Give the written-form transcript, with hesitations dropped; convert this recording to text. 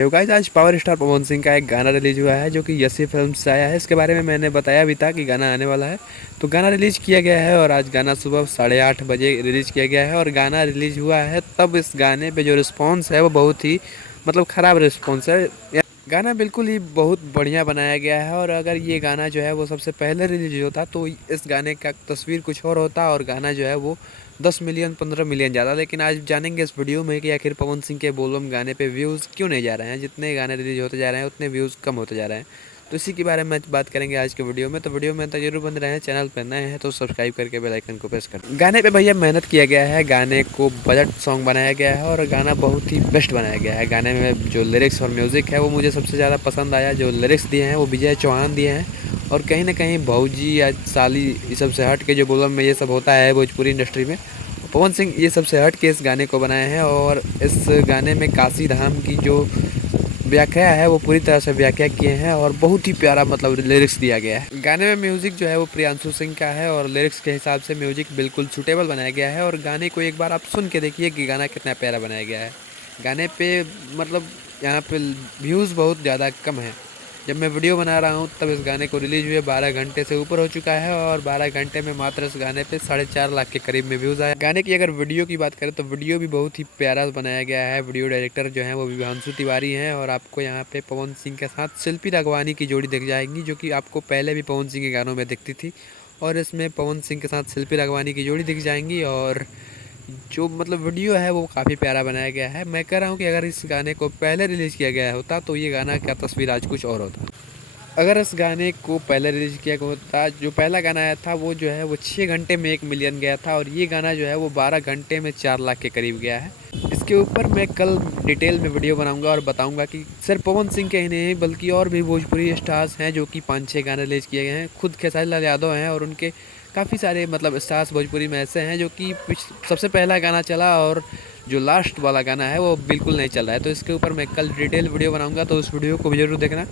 तो गाइस आज power star Pawan Singh का एक गाना रिलीज हुआ है जो कि यसी फिल्म से आया है। इसके बारे में मैंने बताया भी था कि गाना आने वाला है। तो गाना रिलीज किया गया है और आज गाना सुबह 8:30 बजे रिलीज किया गया है। और गाना रिलीज हुआ है तब इस गाने पे जो रिस्पॉन्स है वो बहुत ही ख़राब रिस्पॉन्स है। गाना बिल्कुल ही बहुत बढ़िया बनाया गया है। और अगर ये गाना जो है वो सबसे पहले रिलीज होता तो इस गाने का तस्वीर कुछ और होता और गाना जो है वो 10 मिलियन 15 मिलियन ज़्यादा। लेकिन आज जानेंगे इस वीडियो में कि आखिर पवन सिंह के बोलबम गाने पे व्यूज़ क्यों नहीं जा रहे हैं। जितने गाने रिलीज होते जा रहे हैं उतने व्यूज़ कम होते जा रहे हैं। तो इसी के बारे में बात करेंगे आज के वीडियो में। तो वीडियो में तो जरूर बन रहे हैं, चैनल पर नए हैं तो सब्सक्राइब करके बेल आइकन को प्रेस कर। गाने पे भैया मेहनत किया गया है, गाने को बजट सॉन्ग बनाया गया है और गाना बहुत ही बेस्ट बनाया गया है। गाने में जो लिरिक्स और म्यूज़िक है वो मुझे सबसे ज़्यादा पसंद आया। जो लिरिक्स दिए हैं वो विजय चौहान दिए हैं। और कहीं ना कहीं भौजी या साली ये सब से हट के जो बोलबम में ये सब होता है भोजपुरी इंडस्ट्री में, पवन सिंह ये सबसे हट के इस गाने को बनाए हैं। और इस गाने में काशी धाम की जो व्याख्या है वो पूरी तरह से व्याख्या किए हैं और बहुत ही प्यारा लिरिक्स दिया गया है। गाने में म्यूज़िक जो है वो प्रियांशु सिंह का है और लिरिक्स के हिसाब से म्यूज़िक बिल्कुल सूटेबल बनाया गया है। और गाने को एक बार आप सुन के देखिए कि गाना कितना प्यारा बनाया गया है। गाने पे यहाँ पे व्यूज़ बहुत ज़्यादा कम है। जब मैं वीडियो बना रहा हूँ तब इस गाने को रिलीज हुए 12 घंटे से ऊपर हो चुका है और 12 घंटे में मात्र इस गाने पे 4.5 लाख के करीब में व्यूज़ आए। गाने की अगर वीडियो की बात करें तो वीडियो भी बहुत ही प्यारा बनाया गया है। वीडियो डायरेक्टर जो हैं वो विभांशु तिवारी हैं। और आपको यहाँ पे पवन सिंह के साथ शिल्पी राघवानी की जोड़ी दिख जाएगी जो कि आपको पहले भी पवन सिंह के गानों में दिखती थी। और इसमें पवन सिंह के साथ शिल्पी राघवानी की जोड़ी दिख जाएंगी। और जो वीडियो है वो काफ़ी प्यारा बनाया गया है। मैं कह रहा हूँ कि अगर इस गाने को पहले रिलीज़ किया गया होता तो ये गाना का तस्वीर आज कुछ और होता। अगर इस गाने को पहले रिलीज किया गया होता, जो पहला गाना आया था वो जो है वो 6 घंटे में 1 मिलियन गया था और ये गाना जो है वो 12 घंटे में 4 लाख के करीब गया है। इसके ऊपर मैं कल डिटेल में वीडियो बनाऊंगा और बताऊंगा कि सिर्फ पवन सिंह के ही नहीं बल्कि और भी भोजपुरी स्टार्स हैं जो कि 5-6 गाने रिलीज किए गए हैं। खुद खेसारी लाल यादव हैं और उनके काफ़ी सारे स्टार्स भोजपुरी में ऐसे हैं जो कि सबसे पहला गाना चला और जो लास्ट वाला गाना है वो बिल्कुल नहीं चल रहा है। तो इसके ऊपर मैं कल डिटेल वीडियो बनाऊंगा तो उस वीडियो को भी जरूर देखना।